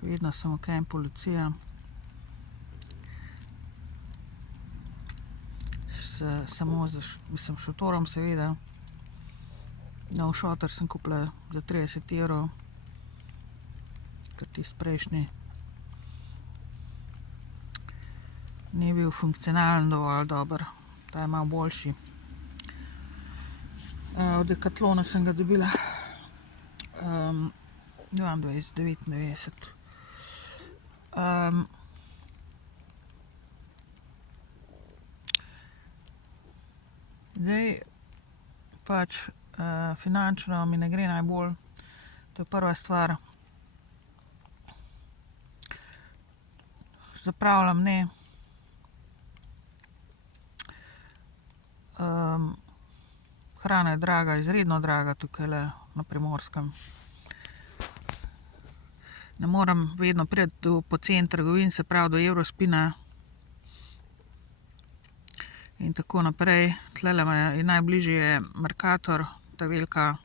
Še vedno sem okej, policija. Samo z šotorom seveda. Nov šotor sem kupila za 30 €, ker tisti prejšnji ni bil funkcionalen dovolj dober. Ta je malo boljši. Od Decathlona sem ga dobila 22,99. Zdaj pač finančno mi ne gre najbolj. To je prva stvar. Zapravljam ne. Hrana je draga, izredno draga tukajle na Primorskem. Ne morem vedno priti do poceni trgovin, se pravi do Eurospina in tako naprej. Tlele je najbližje Mercator, ta velika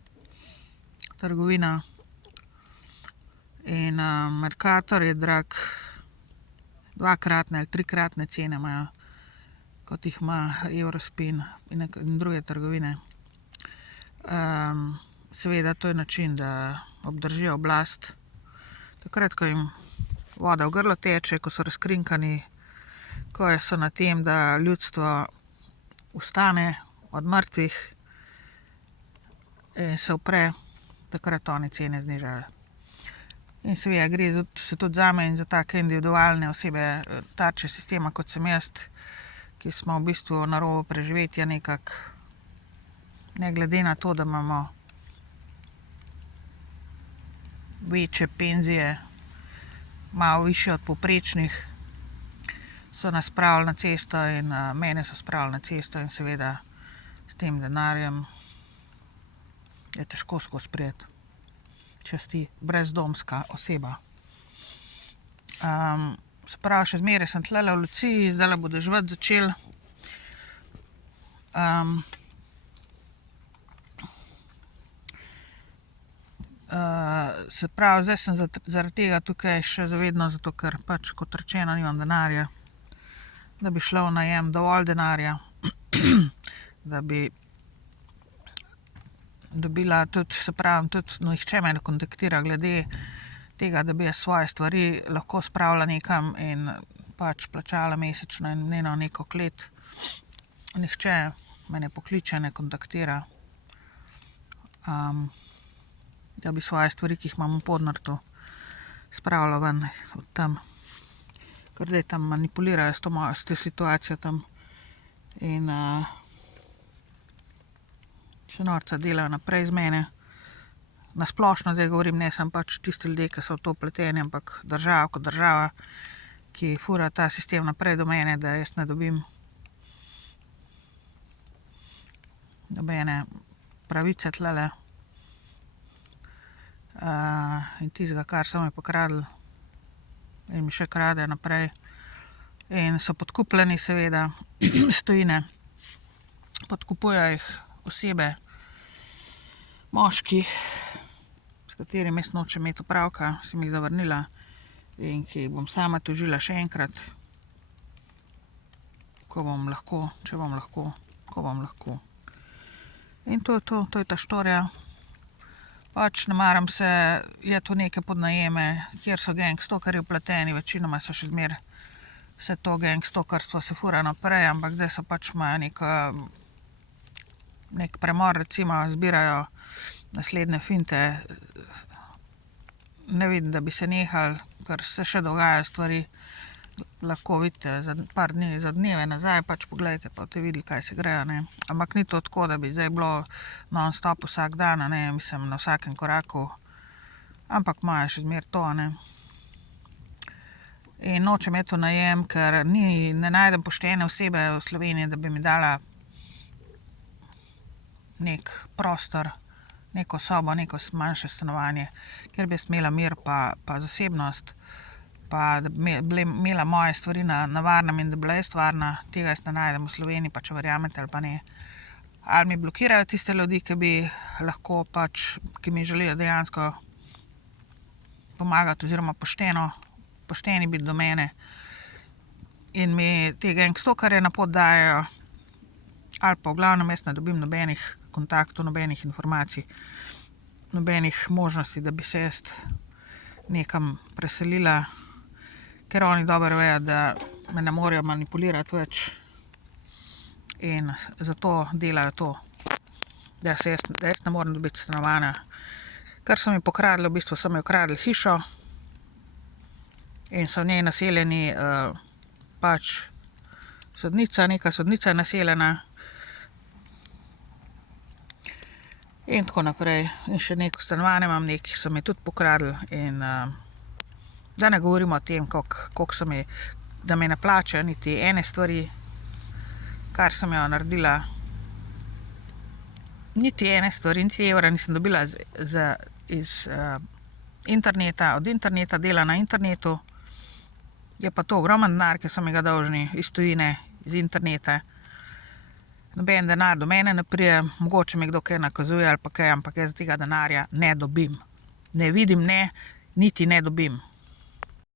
trgovina. In Mercator je drag, dvakratne ali trikratne cene imajo, kot jih ima Eurospin in druge trgovine. Seveda to je način, da obdržijo oblast. Takrat, ko jim voda v grlo teče, ko so razkrinkani, ko so na tem, da ljudstvo vstane od mrtvih in se upre, takrat oni cene znižajo. In seveda gre se tudi zame in za take individualne osebe, tarče sistema, kot sem jaz, ki smo v bistvu na robu preživetja nekako, ne glede na to, da imamo večje penzije, malo višje od povprečnih, so nas spravili na cesto in mene so spravili na cesto in seveda s tem denarjem je težko skozi priti, če si brezdomska oseba. Se pravi, še zmeraj sem tlele v Luciji, zdajle bo deževati začelo. Se pravi, zdaj sem zaradi tega tukaj še zavedno, zato ker pač, kot rečeno, nimam denarja, da bi šla v najem, dovolj denarja, da bi dobila tudi, se pravi, tudi nihče me ne kontaktira glede tega, da bi jaz svoje stvari lahko spravila nekam in pač plačala mesečno in njeno neko klet. Nihče me ne pokliče, ne kontaktira, da bi svoje stvari, ki jih imam v Podnartu, spravila ven od tam. Ker zdaj tam manipulirajo s to situacijo tam in še norca delajo naprej z mene. Na splošno zdaj govorim, ne samo pač tisti ljudje, ki so v to vpleteni, ampak država kot država, ki fura ta sistem naprej do mene, da jaz ne dobim nobene pravice tlele. In tistega, kar so mi pokradli in mi še kradejo naprej. In so podkupljeni seveda iz tujine. Podkupujejo jih osebe, moški, s katerimi jaz nočem imeti opravka, sem jih zavrnila in ki bom sama tožila še enkrat, ko bom lahko, če bom lahko, ko bom lahko. In to je to, to je ta štorija. Pač ne maram se, je to neke podnajeme, kjer so gangstokerji vpleteni, večinoma so še zmeraj vse to gangstokerstvo se fura naprej, ampak zdaj so pač imajo nek premor, recimo, zbirajo naslednje finte. Ne vidim, da bi se nehali, ker se še dogajajo stvari. Lahko vidite za par dni, za dneve nazaj, pač pogledajte, pa boste videli, kaj se grejo, ne. Ampak ni to tako, da bi zdaj bilo non-stop vsak dan, ne, mislim, na vsakem koraku. Ampak imajo še zmeraj to, ne. In nočem iti v najem, ker ne najdem poštene osebe v Sloveniji, da bi mi dala nek prostor, neko sobo, neko manjše stanovanje, kjer bi jaz imela mir pa zasebnost, pa da bi imela moje stvari na varnem in da bi bila jaz varna. Tega jaz ne najdem v Sloveniji, pa če verjamete ali pa ne. Ali mi blokirajo tiste ljudi, ki bi lahko pač, ki mi želijo dejansko pomagati oziroma pošteni biti do mene in mi te gangstokerje na pot dajejo, ali pa v glavnem jaz ne dobim nobenih kontaktov, nobenih informacij, nobenih možnosti, da bi se jaz nekam preselila, ker oni dobro vejo, da me ne morejo manipulirati več in zato delajo to, da jaz ne morem dobiti stanovanja. Ker so mi pokradli, v bistvu so mi ukradli hišo in so v njej naseljeni pač neka sodnica je naseljena in tako naprej. In še neko stanovanje imam, nekaj so mi tudi pokradli in da ne govorimo o tem, koliko so mi, da mi ne plačajo niti ene stvari, kar sem jo naredila. Niti ene stvari, niti evra nisem dobila iz interneta, od interneta, dela na internetu. Je pa to ogromen denar, ki so mi ga dolžni iz tujine, iz interneta. Noben denar do mene ne pride, mogoče mi kdo kaj nakazuje ali pa kaj, ampak jaz tega denarja ne dobim. Ne vidim, niti ne dobim.